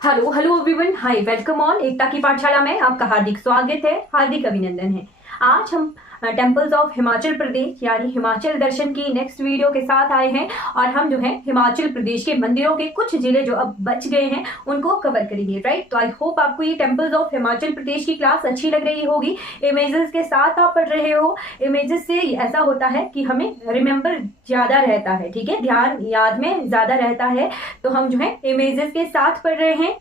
Hello hello everyone, hi, welcome on Ekta की पाठशाला में आपका हार्दिक स्वागत है, हार्दिक अभिनंदन है। आज हम टेम्पल्स ऑफ हिमाचल प्रदेश यानी हिमाचल दर्शन की नेक्स्ट वीडियो के साथ आए हैं और हम जो है हिमाचल प्रदेश के मंदिरों के कुछ जिले जो अब बच गए हैं उनको कवर करेंगे, राइट। तो आई होप आपको ये टेम्पल्स ऑफ हिमाचल प्रदेश की क्लास अच्छी लग रही होगी। इमेजेस के साथ आप पढ़ रहे हो, इमेजेस से ऐसा होता है कि हमें रिमेम्बर ज्यादा रहता है, ठीक है, ध्यान याद में ज्यादा रहता है। तो हम जो है इमेजेस के साथ पढ़ रहे हैं।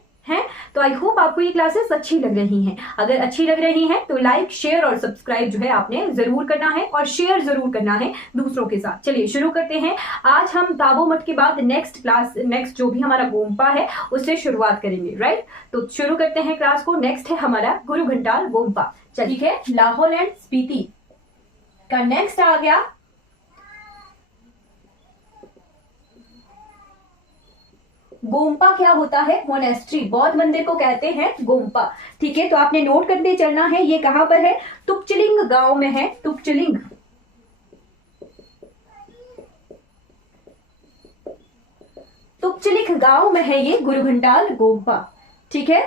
तो आई होप आपको ये क्लासेस अच्छी लग रही हैं। अगर अच्छी लग रही हैं तो लाइक, शेयर और सब्सक्राइब जो है आपने जरूर करना है और शेयर जरूर करना है दूसरों के साथ। चलिए शुरू करते हैं। आज हम ताबो मठ के बाद नेक्स्ट जो भी हमारा गोम्पा है उससे शुरुआत करेंगे, राइट। तो शुरू करते हैं क्लास को। नेक्स्ट है हमारा गुरु घंटाल गोम्पा। चलिए, ठीक है, लाहौल एंड स्पीति का नेक्स्ट आ गया गोम्पा। क्या होता है? मोनेस्ट्री, बौद्ध मंदिर को कहते हैं गोम्पा, ठीक है। तो आपने नोट करते चलना है। ये कहां पर है? तुपचलिंग गांव में है। तुपचलिंग गांव में है ये गुरु घंटाल गोम्पा, ठीक है।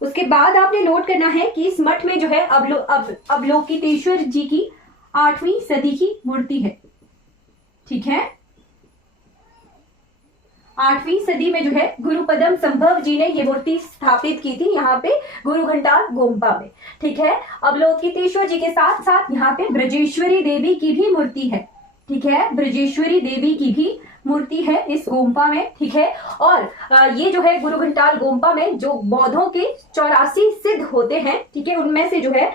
उसके बाद आपने नोट करना है कि इस मठ में जो है अवलोकितेश्वर जी की 8वीं सदी की मूर्ति है, ठीक है। 8वीं सदी में जो है गुरुपदम संभव जी ने ये मूर्ति स्थापित की थी यहाँ पे गुरु घंटाल गोम्पा में, ठीक है। अवलोकितेश्वर जी के साथ साथ यहाँ पे ब्रजेश्वरी देवी की भी मूर्ति है, ठीक है। ब्रजेश्वरी देवी की भी मूर्ति है इस गोम्पा में, ठीक है। और ये जो है गुरु घंटाल गोम्पा में जो बौद्धों के 84 सिद्ध होते हैं, ठीक है, उनमें से जो है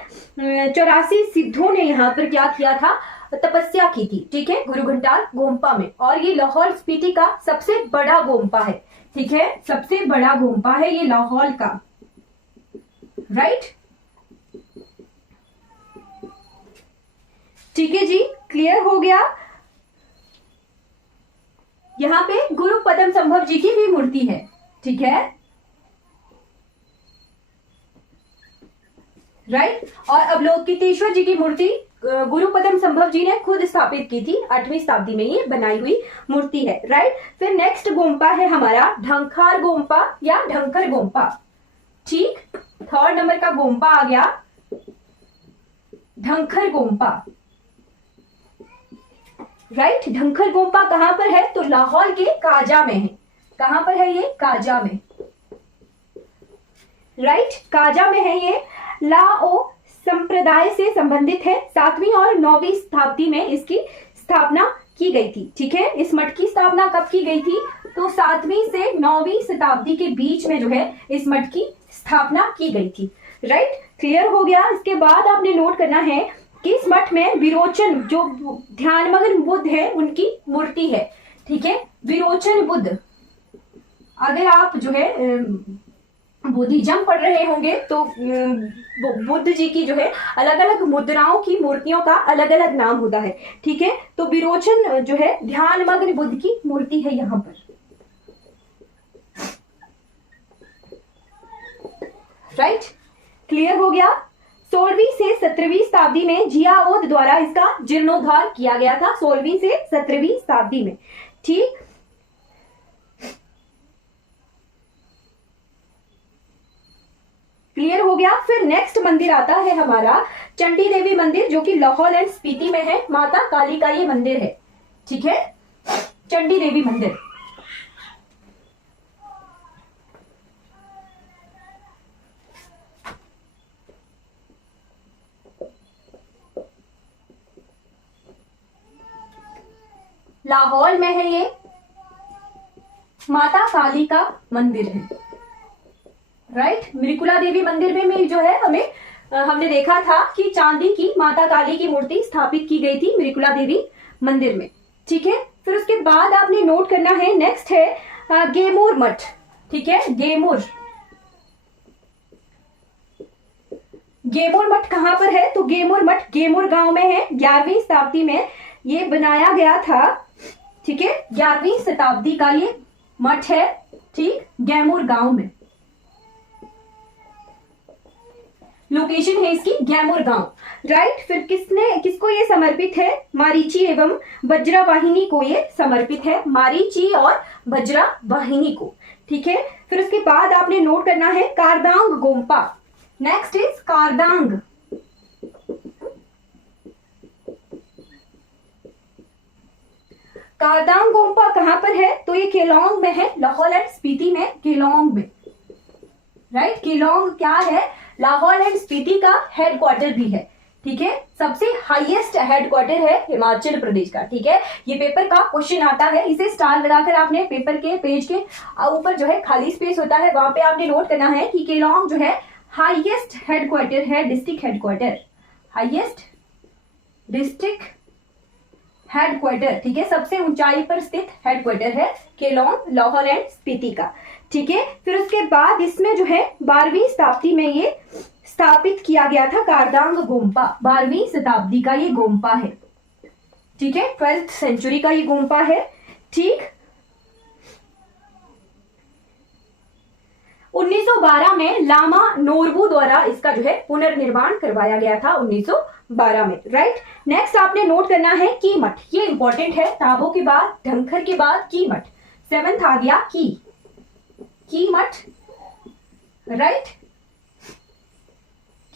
84 सिद्धों ने यहाँ पर क्या किया था? तपस्या की थी, ठीक है, गुरु घंटाल गोम्पा में। और ये लाहौल स्पीति का सबसे बड़ा गोम्पा है, ठीक है, सबसे बड़ा गोम्पा है ये लाहौल का, राइट। ठीक है जी, क्लियर हो गया। यहाँ पे गुरु पदम संभव जी की भी मूर्ति है, ठीक है, राइट। और अवलोकितेश्वर जी की मूर्ति गुरु पदम संभव जी ने खुद स्थापित की थी, 8वीं शताब्दी में ये बनाई हुई मूर्ति है, राइट। फिर नेक्स्ट गोम्पा है हमारा ढंखार गोम्पा या ढंकर गोम्पा, ठीक। 3rd नंबर का गोम्पा आ गया ढंखर गोम्पा, राइट। ढंखर गोम्पा कहां पर है? तो लाहौल के काजा में है। कहां पर है ये? काजा में, राइट, काजा में है ये। लाओ संप्रदाय से संबंधित है। 7वीं और 9वीं शताब्दी में इसकी स्थापना की गई थी, ठीक है। इस मठ की स्थापना कब की गई थी? तो 7वीं से 9वीं शताब्दी के बीच में जो है इस मठ की स्थापना की गई थी, राइट। क्लियर हो गया। इसके बाद आपने नोट करना है कि इस मठ में विरोचन जो ध्यानमग्न बुद्ध है उनकी मूर्ति है, ठीक है। विरोचन बुद्ध, अगर आप जो है बुद्धिज्म पढ़ रहे होंगे तो बुद्ध जी की जो है अलग अलग मुद्राओं की मूर्तियों का अलग अलग नाम होता है, ठीक है। तो विरोचन जो है ध्यानमग्न बुद्ध की मूर्ति है यहाँ पर, राइट। क्लियर हो गया। 16वीं से 17वीं शताब्दी में जियाओद द्वारा इसका जीर्णोद्धार किया गया था, 16वीं से 17वीं शताब्दी में, ठीक। क्लियर हो गया। फिर नेक्स्ट मंदिर आता है हमारा चंडी देवी मंदिर, जो कि लाहौल एंड स्पीति में है। माता काली का ये मंदिर है, ठीक है, चंडी देवी मंदिर। लाहौल में है ये, माता काली का मंदिर है, राइट। मृकुला देवी मंदिर में जो है हमने देखा था कि चांदी की माता काली की मूर्ति स्थापित की गई थी मृकुला देवी मंदिर में, ठीक है। फिर उसके बाद आपने नोट करना है, नेक्स्ट है गेमूर मठ, ठीक है। गेमूर मठ कहां पर है? तो गेमूर मठ गेमूर गांव में है। 11वीं शताब्दी में ये बनाया गया था, ठीक है। 11वीं शताब्दी का ये मठ है, ठीक, गेमूर गांव में। लोकेशन है इसकी गैमोर गांव, राइट। फिर किसको ये समर्पित है? मारीची एवं बज्रा वाहिनी को ये समर्पित है, मारीची और बज्रा वाहिनी को, ठीक है। फिर उसके बाद आपने नोट करना है कारदांग गोम्पा। Next is Kardang. कारदांग गोम्पा कहां पर है? तो ये केलोंग में है, लाहौल एंड स्पीति में, केलोंग में, राइट। केलोंग क्या है? लाहौल एंड स्पीति का हेडक्वार्टर भी है, ठीक है। सबसे हाईएस्ट हेडक्वार्टर है हिमाचल प्रदेश का, ठीक है। ये पेपर का क्वेश्चन आता है, इसे स्टार लगाकर आपने पेपर के पेज के ऊपर जो है खाली स्पेस होता है वहां पे आपने नोट करना है कि केलोंग जो है हाईएस्ट हेडक्वार्टर है, district headquarter, highest district headquarter, ठीक है। सबसे ऊंचाई पर स्थित हेडक्वार्टर है केलोंग, लाहौल एंड स्पीति का, ठीक है। फिर उसके बाद इसमें जो है 12वीं शताब्दी में ये स्थापित किया गया था कारदांग गोम्पा, 12वीं शताब्दी का ये गोम्पा है, ठीक है। 12th सेंचुरी का ये गोम्पा है, ठीक। 1912 में लामा नोरबू द्वारा इसका जो है पुनर्निर्माण करवाया गया था 1912 में, राइट। नेक्स्ट आपने नोट करना है कीमठ, ये इंपॉर्टेंट है, ताबो के बाद ढंखर के बाद कीमठ, 7th आ गया कीमठ, राइट,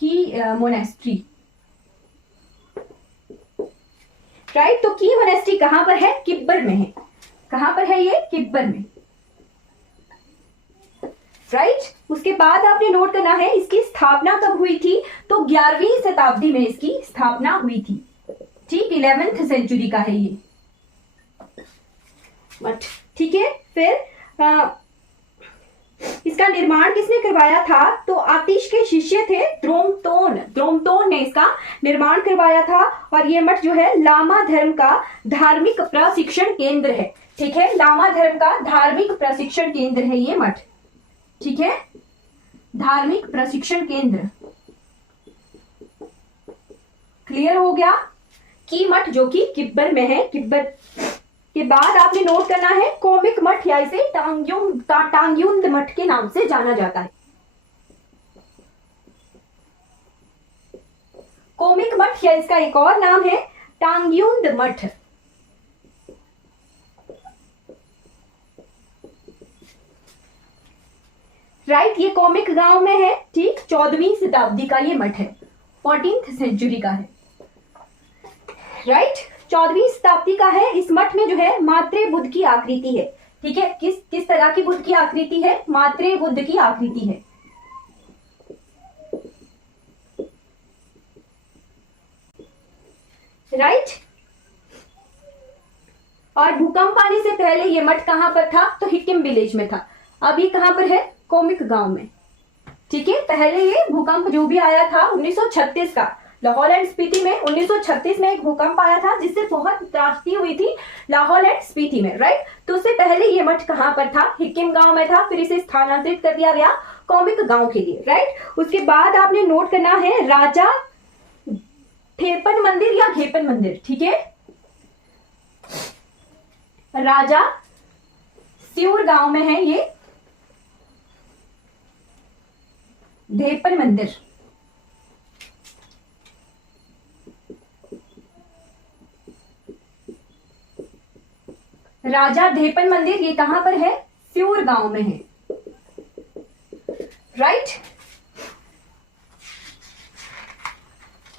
की मोनेस्ट्री, राइट। तो की मोनेस्ट्री कहां पर है? किब्बर में है। कहां पर है ये? किब्बर में, राइट। उसके बाद आपने नोट करना है इसकी स्थापना कब हुई थी? तो 11वीं शताब्दी में इसकी स्थापना हुई थी, ठीक। 11th सेंचुरी का है ये मठ, ठीक है। फिर इसका निर्माण किसने करवाया था? तो आतिश के शिष्य थे द्रोमतोन ने इसका निर्माण करवाया था। और ये मठ जो है लामा धर्म का धार्मिक प्रशिक्षण केंद्र है, ठीक है। लामा धर्म का धार्मिक प्रशिक्षण केंद्र है ये मठ, ठीक है, धार्मिक प्रशिक्षण केंद्र। क्लियर हो गया? की मठ जो कि किब्बर में है। किब्बर के बाद आपने नोट करना है कोमिक मठ, या इसे टांग्युंग मठ के नाम से जाना जाता है। कोमिक मठ या इसका एक और नाम है टांग्युंग मठ, राइट। ये कोमिक गांव में है, ठीक। 14वीं शताब्दी का ये मठ है, 14th सेंचुरी का है, राइट। 14वीं शताब्दी का है। इस मठ में जो है मात्रे बुद्ध की आकृति है, ठीक है। किस तरह की बुद्ध की आकृति है? मात्रे बुद्ध की आकृति है, राइट। और भूकंप आने से पहले ये मठ कहां पर था? तो हिक्किम विलेज में था। अभी कहां पर है? कोमिक गांव में, ठीक है। पहले ये भूकंप जो भी आया था 1936 का, लाहौल एंड स्पीति में 1936 में एक भूकंप आया था जिससे बहुत त्रासदी हुई थी लाहौल एंड स्पीति में, राइट। तो उससे पहले ये मठ कहां पर था? हिक्किम गांव में था। फिर इसे स्थानांतरित कर दिया गया कोमिक गांव के लिए, राइट। उसके बाद आपने नोट करना है राजा ठेपन मंदिर या घेपन मंदिर, ठीक है। राजा सियूर गांव में है ये धेपन मंदिर, राजा धेपन मंदिर ये कहां पर है? सियूर गांव में है, राइट।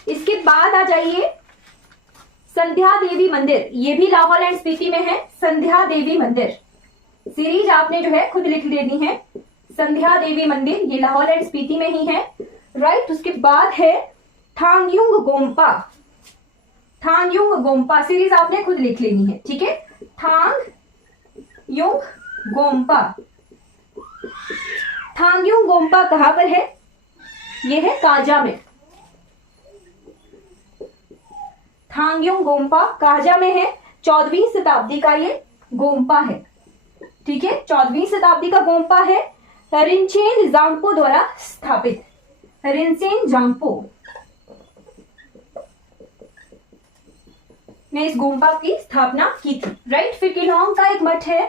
इसके बाद आ जाइए संध्या देवी मंदिर, ये भी लाहौल एंड स्पीति में है। संध्या देवी मंदिर सीरीज आपने जो है खुद लिख लेनी है। संध्या देवी मंदिर ये लाहौल एंड स्पीति में ही है, राइट। उसके बाद है थांगयुंग गोम्पा, थांगयुंग गोम्पा सीरीज आपने खुद लिख लेनी है, ठीक है। थांगयुंग गोम्पा, थांगयुंग गोम्पा कहां पर है? ये है काजा में। थांगयुंग गोम्पा काजा में है। 14वीं शताब्दी का ये गोम्पा है, ठीक है। 14वीं शताब्दी का गोम्पा है, रिनचेन जांगपो द्वारा स्थापित। रिनचेन जांगपो ने इस गोम्पा की स्थापना की थी, राइट। फिर केलोंग का एक मठ है,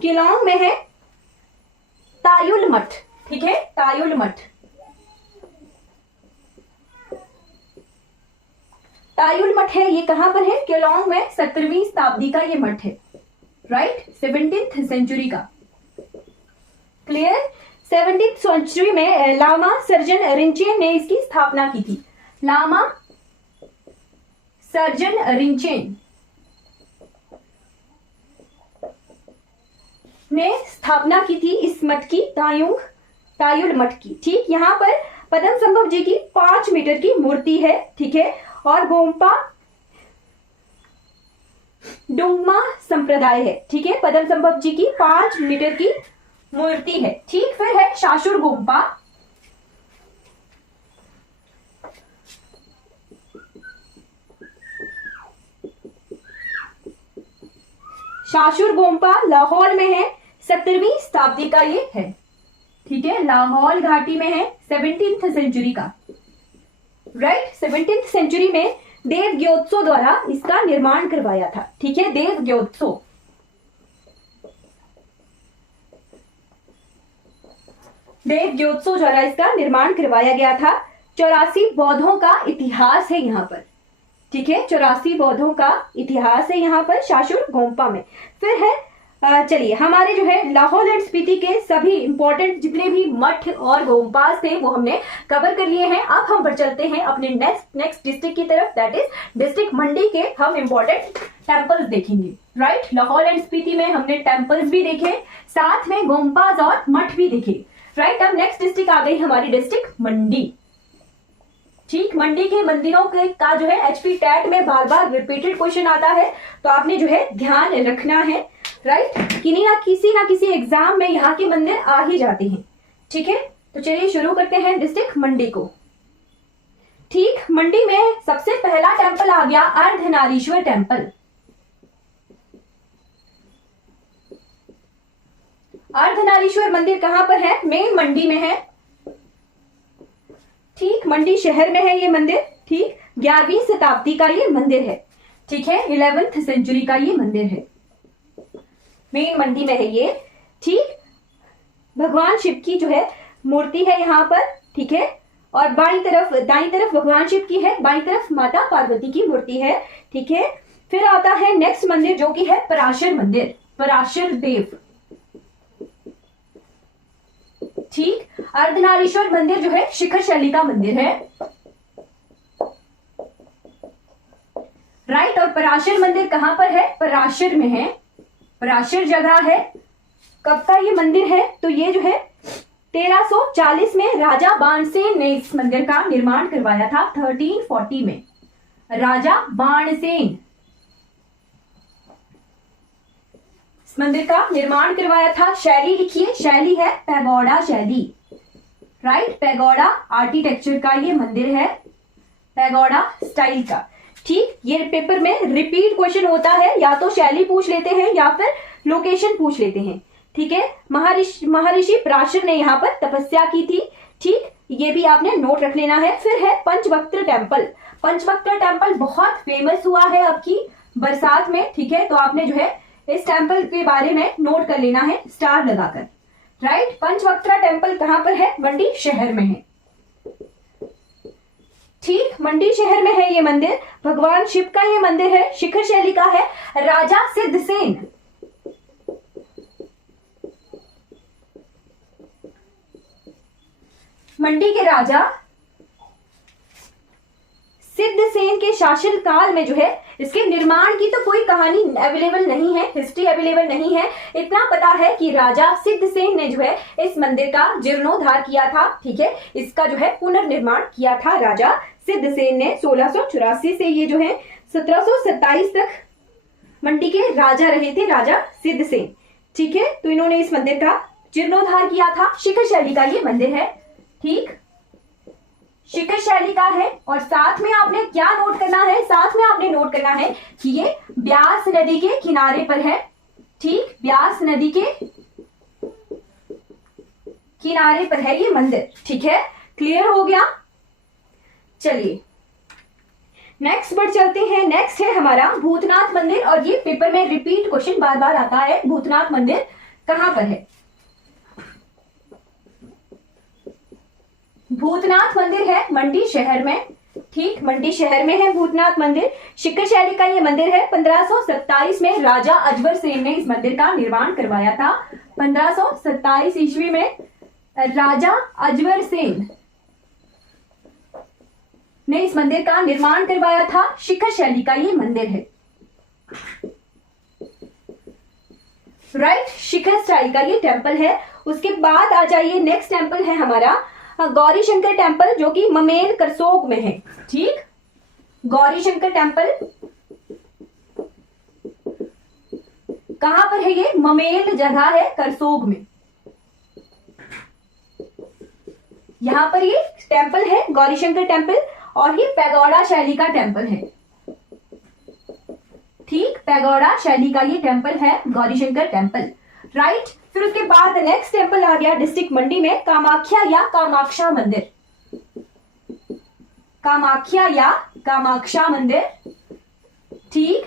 केलोंग में है तायुल मठ, ठीक है, तायुल मठ। तायुल मठ है, ये कहां पर है? केलोंग में। 17वीं शताब्दी का ये मठ है, राइट, 17th सेंचुरी का। क्लियर? 17th सेंचुरी में लामा सर्जन रिंचेन ने इसकी स्थापना की थी। लामा सर्जन रिंचेन ने स्थापना की थी इस मठ की, तायुल मठ की। ठीक, यहाँ पर पद्मसंभव जी की 5 मीटर की मूर्ति है, ठीक है, और गोम्पा डुंगमा संप्रदाय है, ठीक है, पद्मसंभव जी की 5 मीटर की मूर्ति है। ठीक, फिर है शाशुर गोम्पा। शाशुर गोम्पा लाहौर में है, 17वीं शताब्दी का ये है, ठीक है, लाहौर घाटी में है, 17th सेंचुरी का, राइट। 17th सेंचुरी में देव ग्योत्सो द्वारा इसका निर्माण करवाया था, ठीक है, देव ग्योत्सो। देव ग्योत्सो द्वारा इसका निर्माण करवाया गया था। 84 बौद्धों का इतिहास है यहाँ पर, ठीक है, 84 बौद्धों का इतिहास है यहाँ पर शाशुर गोम्पा में। फिर है चलिए, हमारे जो है लाहौल एंड स्पीति के सभी इंपॉर्टेंट जितने भी मठ और गोम्पास थे वो हमने कवर कर लिए हैं। अब हम बढ़ चलते हैं अपने नेक्स्ट डिस्ट्रिक्ट की तरफ, दैट इज डिस्ट्रिक्ट मंडी के हम इंपॉर्टेंट टेम्पल्स देखेंगे, राइट। लाहौल एंड स्पीति में हमने टेम्पल्स भी देखे, साथ में गोम्पास और मठ भी देखे, राइट। अब नेक्स्ट डिस्ट्रिक्ट आ गई हमारी डिस्ट्रिक्ट मंडी। ठीक, मंडी के मंदिरों के का जो है एचपी टैट में बार बार रिपीटेड क्वेश्चन आता है, तो आपने जो है ध्यान रखना है, राइट, कि ना किसी एग्जाम में यहाँ के मंदिर आ ही जाते हैं, ठीक है। तो चलिए शुरू करते हैं डिस्ट्रिक्ट मंडी को। ठीक, मंडी में सबसे पहला टेम्पल आ गया अर्धनारीश्वर टेम्पल। अर्धनारीश्वर मंदिर कहां पर है? मेन मंडी में है, ठीक, मंडी शहर में है ये मंदिर, ठीक, 11वीं शताब्दी का ये मंदिर है, ठीक है, 11th सेंचुरी का ये मंदिर है, मेन मंडी में है ये। ठीक, भगवान शिव की जो है मूर्ति है यहाँ पर, ठीक है, और दाई तरफ भगवान शिव की है, बाईं तरफ माता पार्वती की मूर्ति है, ठीक है। फिर आता है नेक्स्ट मंदिर जो कि है पराशर मंदिर, पराशर देव। ठीक, अर्धनारीश्वर मंदिर जो है शिखर शैली का मंदिर है, राइट। और पराशर मंदिर कहां पर है? पराशर में है, पराशर जगह है। कब का ये मंदिर है? तो ये जो है 1340 में राजा बाणसेन ने इस मंदिर का निर्माण करवाया था, 1340 में राजा बाणसेन इस मंदिर का निर्माण करवाया था। शैली लिखिए, शैली है पैगोडा शैली, राइट, पैगोडा आर्किटेक्चर का ये मंदिर है, पैगोडा स्टाइल का। ठीक, ये पेपर में रिपीट क्वेश्चन होता है, या तो शैली पूछ लेते हैं या फिर लोकेशन पूछ लेते हैं, ठीक है। महर्षि पराशर ने यहाँ पर तपस्या की थी, ठीक, ये भी आपने नोट रख लेना है। फिर है पंचवक्त्र टेम्पल। पंचवक्त्र टेम्पल बहुत फेमस हुआ है आपकी बरसात में, ठीक है, तो आपने जो है इस टेम्पल के बारे में नोट कर लेना है स्टार लगाकर, राइट। पंचवक्त्र टेम्पल कहां पर है? मंडी शहर में है, ठीक, मंडी शहर में है ये मंदिर। भगवान शिव का ये मंदिर है, शिखर शैली का है, राजा सिद्धसेन मंडी के राजा सिद्धसेन के शासन काल में जो है इसके निर्माण की तो कोई कहानी अवेलेबल नहीं है, हिस्ट्री अवेलेबल नहीं है। इतना पता है कि राजा सिद्धसेन ने जो है इस मंदिर का जीर्णोद्धार किया था, ठीक है, इसका जो है पुनर्निर्माण किया था राजा सिद्धसेन ने 1684 से ये जो है 1727 तक मंडी के राजा रहे थे, राजा सिद्धसेन, ठीक है। तो इन्होंने इस मंदिर का जीर्णोद्धार किया था। शिखर शैली का ये मंदिर है, ठीक, शिखर शैली का है। और साथ में आपने क्या नोट करना है? साथ में आपने नोट करना है कि ये ब्यास नदी के किनारे पर है, ठीक, ब्यास नदी के किनारे पर है ये मंदिर, ठीक है, क्लियर हो गया। चलिए नेक्स्ट बढ़ चलते हैं। नेक्स्ट है हमारा भूतनाथ मंदिर, और ये पेपर में रिपीट क्वेश्चन बार बार आता है, भूतनाथ मंदिर कहां पर है? भूतनाथ मंदिर है मंडी शहर में। ठीक, मंडी शहर में है भूतनाथ मंदिर। शिखर शैली का ये मंदिर है। 1527 में राजा अजबर सेन ने इस मंदिर का निर्माण करवाया था। 1527 ईस्वी में राजा अजबर सेन ने इस मंदिर का निर्माण करवाया था। शिखर शैली का ये मंदिर है। राइट, शिखर शैली का ये टेम्पल है। उसके बाद आ जाइए, नेक्स्ट टेम्पल है हमारा गौरी शंकर टेम्पल, जो कि ममेल करसोग में है। ठीक, गौरी शंकर टेम्पल कहां पर है? ये ममेल जगह है करसोग में। यहां पर ये टेम्पल है गौरी शंकर टेम्पल, और ये पैगोडा शैली का टेम्पल है। ठीक, पैगोडा शैली का ये टेम्पल है गौरी शंकर टेम्पल। राइट, फिर उसके बाद नेक्स्ट टेम्पल आ गया डिस्ट्रिक्ट मंडी में कामाख्या या कामाक्षा मंदिर। कामाख्या या कामाक्षा मंदिर। ठीक,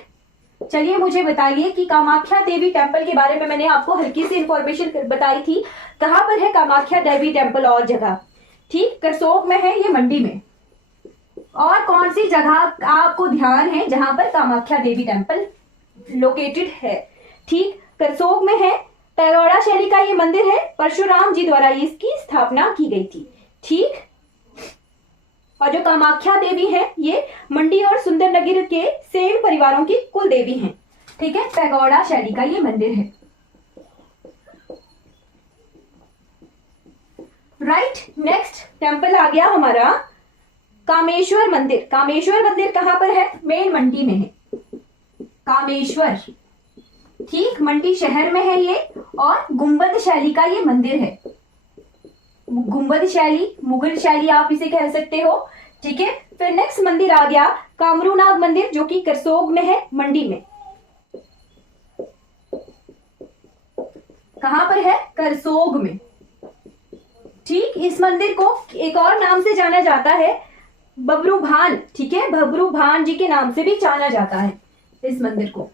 चलिए मुझे बताइए कि कामाख्या देवी टेम्पल के बारे में मैंने आपको हल्की सी इंफॉर्मेशन बताई थी। कहां पर है कामाख्या देवी टेम्पल और जगह? ठीक, करसोग में है ये, मंडी में। और कौन सी जगह आपको ध्यान है जहां पर कामाख्या देवी टेम्पल लोकेटेड है? ठीक, करसोग में है। पैगोडा शैली का ये मंदिर है। परशुराम जी द्वारा इसकी स्थापना की गई थी। ठीक, और जो कामाख्या देवी है ये मंडी और सुंदरनगर के सेन परिवारों की कुल देवी हैं। ठीक है, पैगोडा शैली का ये मंदिर है। राइट, नेक्स्ट टेम्पल आ गया हमारा कामेश्वर मंदिर। कामेश्वर मंदिर कहां पर है? मेन मंडी में है कामेश्वर। ठीक, मंडी शहर में है ये, और गुंबद शैली का ये मंदिर है। गुंबद शैली, मुगल शैली आप इसे कह सकते हो। ठीक है, फिर नेक्स्ट मंदिर आ गया कामरूनाग मंदिर, जो कि करसोग में है, मंडी में। कहां पर है? करसोग में। ठीक, इस मंदिर को एक और नाम से जाना जाता है, बबरू भान। ठीक है, बबरू भान जी के नाम से भी जाना जाता है इस मंदिर को।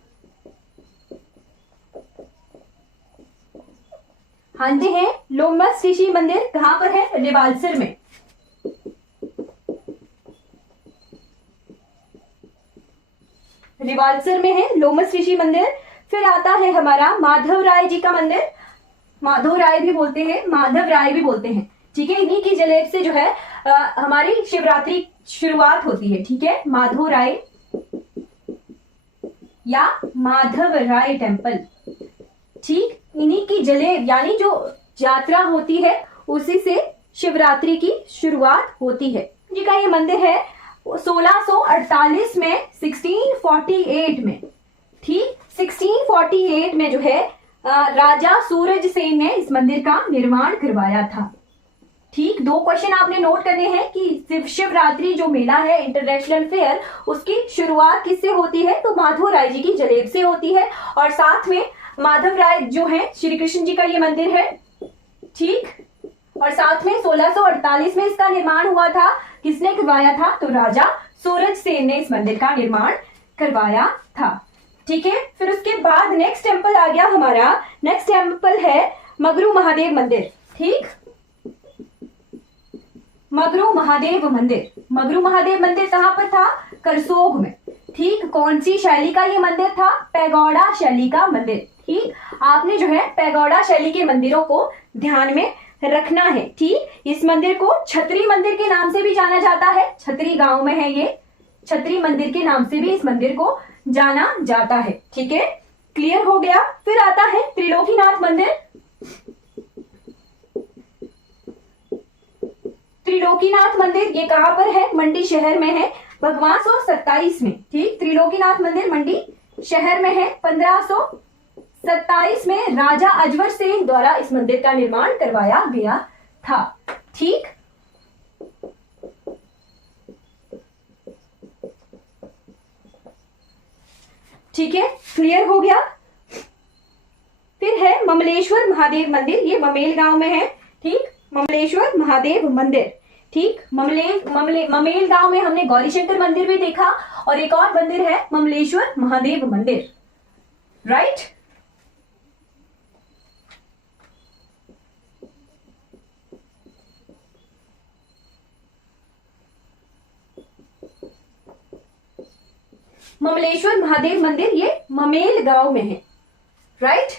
हाँ जी, है लोमस ऋषि मंदिर। कहां पर है? रिवालसर में। रिवालसर में है लोमस ऋषि मंदिर। फिर आता है हमारा माधव राय जी का मंदिर। माधव राय भी बोलते हैं, माधव राय भी बोलते हैं। ठीक है, इन्हीं की जलेब से जो है हमारी शिवरात्रि शुरुआत होती है। ठीक है, माधव राय या माधव राय टेम्पल। ठीक, इन्हीं की जलेब यानी जो यात्रा होती है उसी से शिवरात्रि की शुरुआत होती है। जी का ये मंदिर है 1648 में, 1648 में। ठीक, 1648 में जो है राजा सूरज सेन ने इस मंदिर का निर्माण करवाया था। ठीक, दो क्वेश्चन आपने नोट करने हैं कि शिवरात्रि जो मेला है इंटरनेशनल फेयर, उसकी शुरुआत किससे होती है? तो माधव राय जी की जलेब से होती है। और साथ में माधव राय जो है श्री कृष्ण जी का ये मंदिर है। ठीक, और साथ में 1648 में इसका निर्माण हुआ था। किसने करवाया था? तो राजा सूरज सेन ने इस मंदिर का निर्माण करवाया था। ठीक है, फिर उसके बाद नेक्स्ट टेम्पल आ गया हमारा। नेक्स्ट टेम्पल है मगरू महादेव मंदिर। ठीक, मगरू महादेव मंदिर। मगरू महादेव मंदिर कहां पर था? करसोग में। ठीक, कौन सी शैली का ये मंदिर था? पैगोडा शैली का मंदिर। ठीक, आपने जो है पैगोडा शैली के मंदिरों को ध्यान में रखना है। ठीक, इस मंदिर को छतरी मंदिर के नाम से भी जाना जाता है। छतरी गांव में है ये, छतरी मंदिर के नाम से भी इस मंदिर को जाना जाता है। ठीक है, क्लियर हो गया। फिर आता है त्रिलोकीनाथ मंदिर। त्रिलोकीनाथ मंदिर ये कहां पर है? मंडी शहर में है, 1527 में। ठीक, त्रिलोकीनाथ मंदिर मंडी शहर में है। 1527 में राजा अजबर सेन द्वारा इस मंदिर का निर्माण करवाया गया था। ठीक, ठीक है, क्लियर हो गया। फिर है ममलेश्वर महादेव मंदिर। ये ममेल गांव में है। ठीक, ममलेश्वर महादेव मंदिर। ठीक, ममेल गांव में हमने गौरीशंकर मंदिर भी देखा, और एक और मंदिर है ममलेश्वर महादेव मंदिर। राइट, ममलेश्वर महादेव मंदिर, ये ममेल गांव में है, राइट।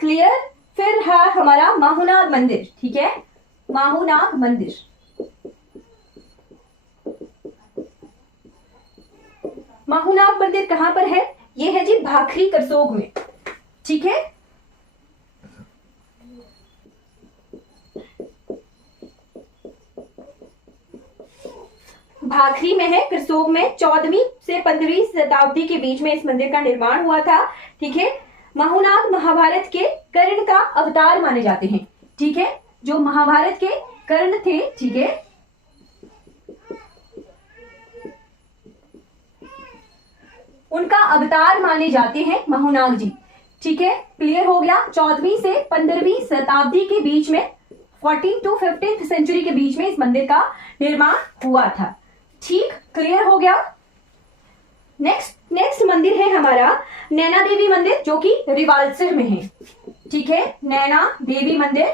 क्लियर। फिर है हमारा माहूनाग मंदिर, ठीक है, माहूनाग मंदिर। माहूनाग मंदिर कहां पर है? ये है जी भाखरी करसोग में, ठीक है। भाखरी में है, करसोग में। 14वीं से 15वीं शताब्दी के बीच में इस मंदिर का निर्माण हुआ था, ठीक है। माहूनाग महाभारत के कर्ण का अवतार माने जाते हैं, ठीक है, जो महाभारत के कर्ण थे, ठीक है, उनका अवतार माने जाते हैं माहूनाग जी, ठीक है। क्लियर हो गया। 14वीं से 15वीं शताब्दी के बीच में, 14 to 15th सेंचुरी के बीच में इस मंदिर का निर्माण हुआ था, ठीक। क्लियर हो गया। नेक्स्ट मंदिर है हमारा नैना देवी मंदिर, जो कि रिवालसर में है, ठीक है। नैना देवी मंदिर,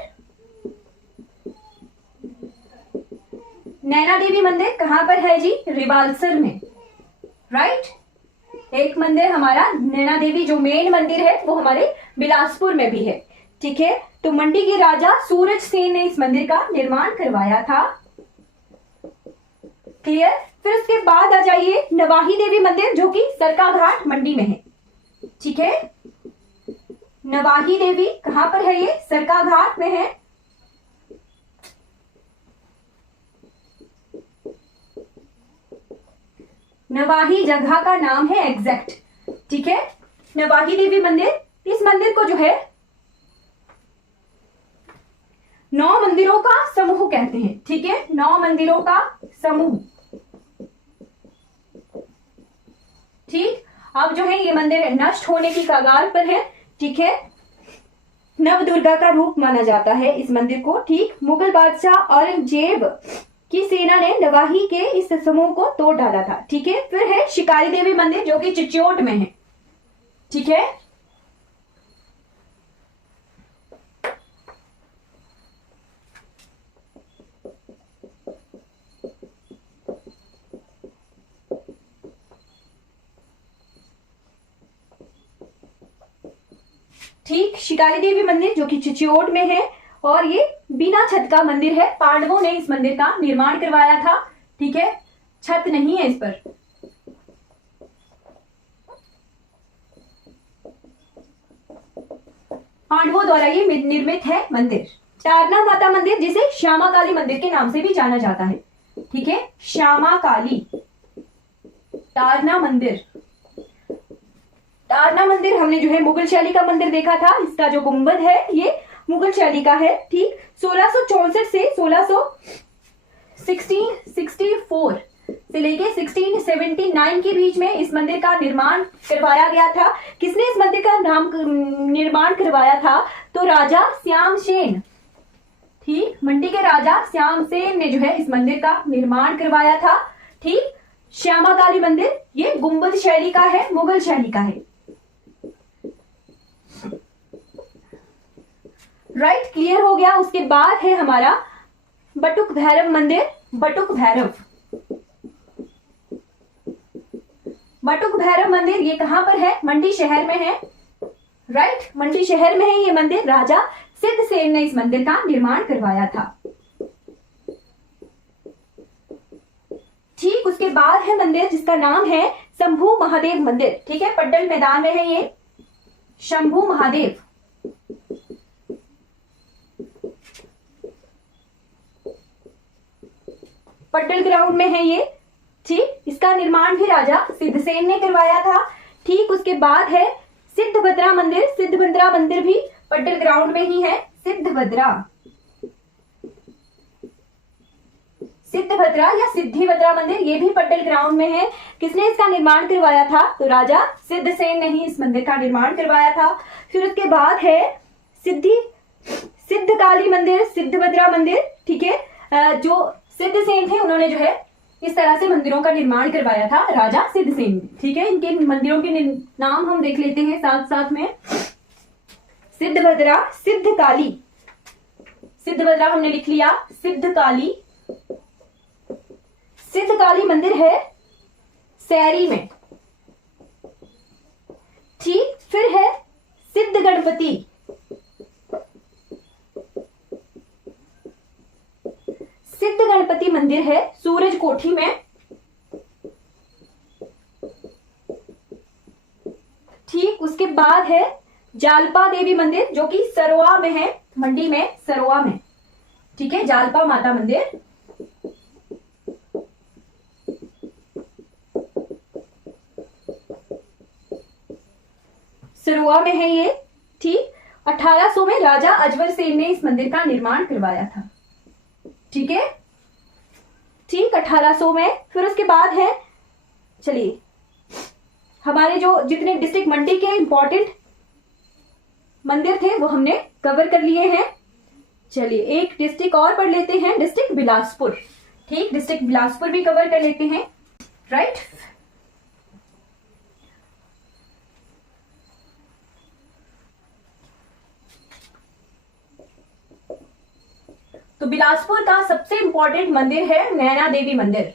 नैना देवी मंदिर कहां पर है जी? रिवालसर में, राइट। एक मंदिर हमारा नैना देवी जो मेन मंदिर है वो हमारे बिलासपुर में भी है, ठीक है। तो मंडी के राजा सूरज सेन ने इस मंदिर का निर्माण करवाया था, क्लियर। फिर उसके बाद आ जाइए नवाही देवी मंदिर, जो कि सरकाघाट मंडी में है, ठीक है। नवाही देवी कहां पर है? ये सरकाघाट में है। नवाही जगह का नाम है एग्जैक्ट, ठीक है। नवाही देवी मंदिर, इस मंदिर को जो है 9 मंदिरों का समूह कहते हैं, ठीक है, 9 मंदिरों का समूह, ठीक। अब जो है ये मंदिर नष्ट होने की कगार पर है, ठीक है। नव दुर्गा का रूप माना जाता है इस मंदिर को, ठीक। मुगल बादशाह औरंगजेब की सेना ने नवाही के इस समूह को तोड़ डाला था, ठीक है। फिर है शिकारी देवी मंदिर, जो कि चिच्योट में है, ठीक है। ठीक, शिकारी देवी मंदिर जो कि चिच्योट में है, और ये बिना छत का मंदिर है। पांडवों ने इस मंदिर का निर्माण करवाया था, ठीक है, छत नहीं है इस पर। पांडवों द्वारा ये निर्मित है मंदिर। तारना माता मंदिर, जिसे श्यामा काली मंदिर के नाम से भी जाना जाता है, ठीक है, श्यामा काली। तारना मंदिर, तारना मंदिर हमने जो है मुगल शैली का मंदिर देखा था। इसका जो गुंबद है ये मुगल शैली का है, ठीक। 1664 से 1664 से लेके 1679 के बीच में इस मंदिर का निर्माण करवाया गया था। किसने इस मंदिर का निर्माण करवाया था? तो राजा श्यामसेन, ठीक, मंडी के राजा श्यामसेन ने जो है इस मंदिर का निर्माण करवाया था, ठीक। श्यामा काली मंदिर ये गुंबद शैली का है, मुगल शैली का है, राइट। क्लियर हो गया। उसके बाद है हमारा बटुक भैरव मंदिर। बटुक भैरव, बटुक भैरव मंदिर ये कहां पर है? मंडी शहर में है, राइट, मंडी शहर में है ये मंदिर। राजा सिद्धसेन ने इस मंदिर का निर्माण करवाया था, ठीक। उसके बाद है मंदिर जिसका नाम है शंभू महादेव मंदिर, ठीक है, पड्डल मैदान में है ये शंभू महादेव। पड्डल ग्राउंड में है ये, ठीक। इसका निर्माण भी राजा सिद्धसेन ने करवाया था, ठीक। उसके बाद है सिद्धभद्रा मंदिर। सिद्धभद्रा मंदिर भी पड्डल ग्राउंड में ही है। सिद्धभद्रा, सिद्धभद्रा या सिद्धिभद्रा मंदिर ये भी पड्डल ग्राउंड में है। किसने इसका निर्माण करवाया था? तो राजा सिद्धसेन ने ही इस मंदिर का निर्माण करवाया था। फिर उसके बाद है सिद्ध काली मंदिर, सिद्धभद्रा मंदिर, ठीक है। जो सिद्धसेन थे उन्होंने जो है इस तरह से मंदिरों का निर्माण करवाया था, राजा सिद्धसेन ने, ठीक है। इनके मंदिरों के नाम हम देख लेते हैं साथ साथ में। सिद्धभद्रा, सिद्ध काली, सिद्धभद्रा हमने लिख लिया, सिद्ध काली, सिद्ध काली मंदिर है सैरी में। ठीक, फिर है सिद्ध गणपति। सिद्ध गणपति मंदिर है सूरज कोठी में। ठीक, उसके बाद है जालपा देवी मंदिर जो कि सरोआ में है, मंडी में, सरोआ में। ठीक है, जालपा माता मंदिर। सरोआ में है ये। ठीक, 1800 में राजा अजवर सेन ने इस मंदिर का निर्माण करवाया था। ठीक है, ठीक, 1800 में। फिर उसके बाद है, चलिए हमारे जो जितने डिस्ट्रिक्ट मंडी के इंपॉर्टेंट मंदिर थे वो हमने कवर कर लिए हैं। चलिए एक डिस्ट्रिक्ट और पढ़ लेते हैं, डिस्ट्रिक्ट बिलासपुर। ठीक, डिस्ट्रिक्ट बिलासपुर भी कवर कर लेते हैं। राइट, तो बिलासपुर का सबसे इंपॉर्टेंट मंदिर है नैना देवी मंदिर।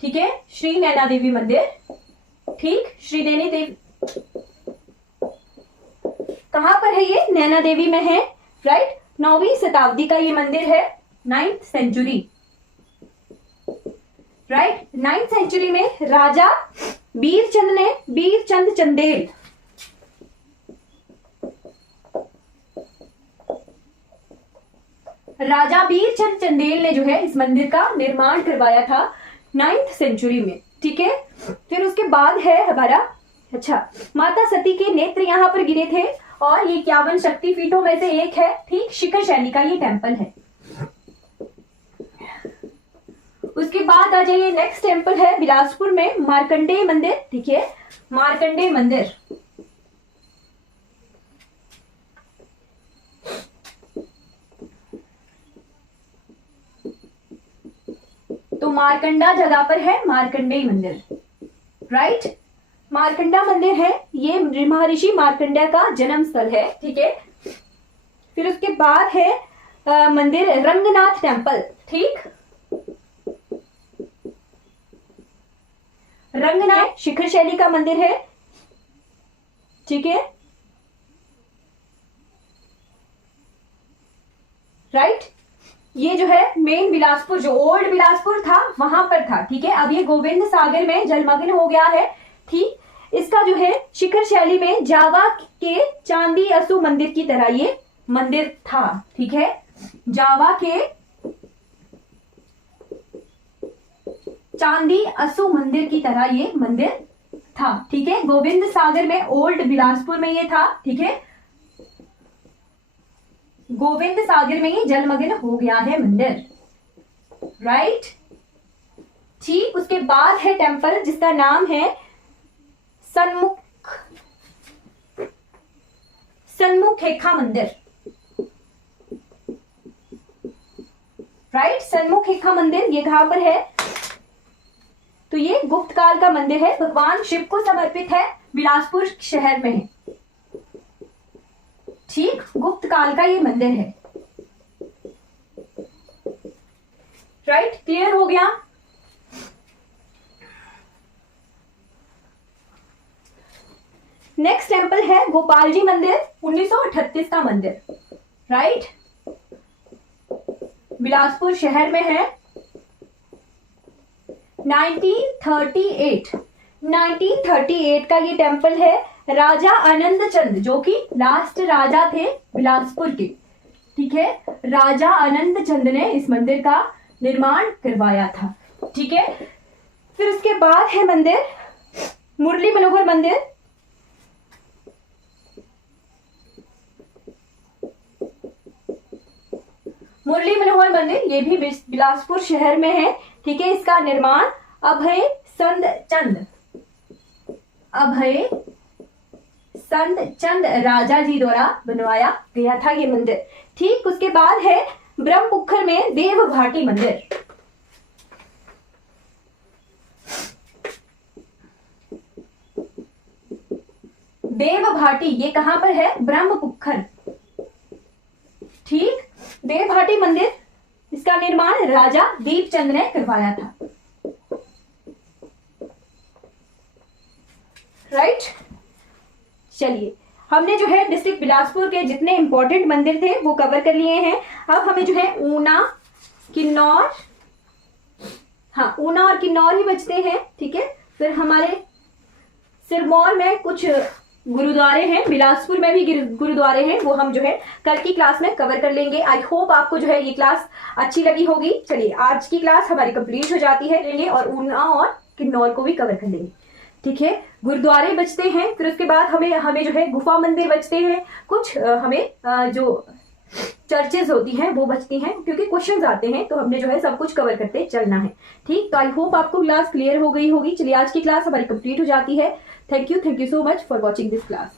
ठीक है, श्री नैना देवी मंदिर। ठीक, श्री नैनी देवी कहां पर है? ये नैना देवी में है। राइट, 9वीं शताब्दी का ये मंदिर है, 9th century. Right, 9th century में राजा वीरचंद चंदेल राजा वीरचंद चंदेल ने जो है इस मंदिर का निर्माण करवाया था 9th सेंचुरी में। ठीक है, फिर उसके बाद है हमारा, अच्छा, माता सती के नेत्र यहाँ पर गिरे थे और ये 51 शक्तिपीठों में से एक है। ठीक, शिखर शैली का ये टेम्पल है। उसके बाद आ जाइए, नेक्स्ट टेम्पल है बिलासपुर में मार्कंडेय मंदिर। ठीक है, मार्कंडेय मंदिर। तो मारकंडा जगह पर है मार्कंडेय मंदिर। राइट, मारकंडा मंदिर है, ये महर्षि मार्कंडेय का जन्म स्थल है। ठीक है, फिर उसके बाद है मंदिर रंगनाथ टेम्पल। ठीक, रंगनाथ शिखर शैली का मंदिर है। ठीक है, राइट, ये जो है मेन बिलासपुर, जो ओल्ड बिलासपुर था वहां पर था। ठीक है, अब ये गोविंद सागर में जलमग्न हो गया है। ठीक, इसका जो है शिखर शैली में जावा के चांदी असु मंदिर की तरह ये मंदिर था। ठीक है, जावा के चांदी असु मंदिर की तरह ये मंदिर था। ठीक है, गोविंद सागर में, ओल्ड बिलासपुर में ये था। ठीक है, गोविंद सागर में ये जलमग्न हो गया है मंदिर। राइट, ठीक, उसके बाद है टेम्पल जिसका नाम है सन्मुखेखा मंदिर। राइट, सन्मुखेखा मंदिर ये कहां पर है? तो ये गुप्त काल का मंदिर है, भगवान शिव को समर्पित है, बिलासपुर शहर में है। ठीक, गुप्त काल का ये मंदिर है। राइट, क्लियर हो गया? नेक्स्ट टेम्पल है गोपाल जी मंदिर, 1938 का मंदिर। राइट, बिलासपुर शहर में है। 1938 का ये टेम्पल है। राजा आनंद चंद जो कि लास्ट राजा थे बिलासपुर के। ठीक है, राजा आनंद चंद ने इस मंदिर का निर्माण करवाया था। ठीक है, फिर उसके बाद है मंदिर मुरली मनोहर मंदिर। मुरली मनोहर मंदिर ये भी बिलासपुर शहर में है। ठीक है, इसका निर्माण अभय चंद राजा जी द्वारा बनवाया गया था ये मंदिर। ठीक, उसके बाद है ब्रह्मपुखर में देव भाटी मंदिर। देव भाटी ये कहां पर है? ब्रह्मपुखर। ठीक, देव भाटी मंदिर इसका निर्माण राजा दीपचंद ने करवाया था। राइट, चलिए हमने जो है डिस्ट्रिक्ट बिलासपुर के जितने इंपॉर्टेंट मंदिर थे वो कवर कर लिए हैं। अब हमें जो है ऊना, किन्नौर, हाँ ऊना और किन्नौर ही बचते हैं, ठीक है। फिर हमारे सिरमौर में कुछ गुरुद्वारे हैं, बिलासपुर में भी गुरुद्वारे हैं, वो हम जो है कल की क्लास में कवर कर लेंगे। आई होप आपको जो है ये क्लास अच्छी लगी होगी। चलिए आज की क्लास हमारी कंप्लीट हो जाती है, लेंगे और ऊना और किन्नौर को भी कवर कर लेंगे, ठीक है। गुरुद्वारे बचते हैं, फिर उसके बाद हमें जो है गुफा मंदिर बचते हैं, कुछ हमें जो चर्चेज होती हैं वो बचती हैं, क्योंकि क्वेश्चंस आते हैं तो हमने जो है सब कुछ कवर करते चलना है, ठीक। तो आई होप आपको क्लास क्लियर हो गई होगी। चलिए आज की क्लास हमारी कंप्लीट हो जाती है। Thank you so much for watching this class.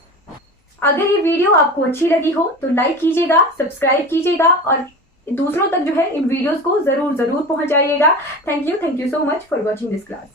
अगर ये वीडियो आपको अच्छी लगी हो तो लाइक कीजिएगा, सब्सक्राइब कीजिएगा और दूसरों तक जो है इन वीडियोस को जरूर पहुंचाइएगा। Thank you so much for watching this class.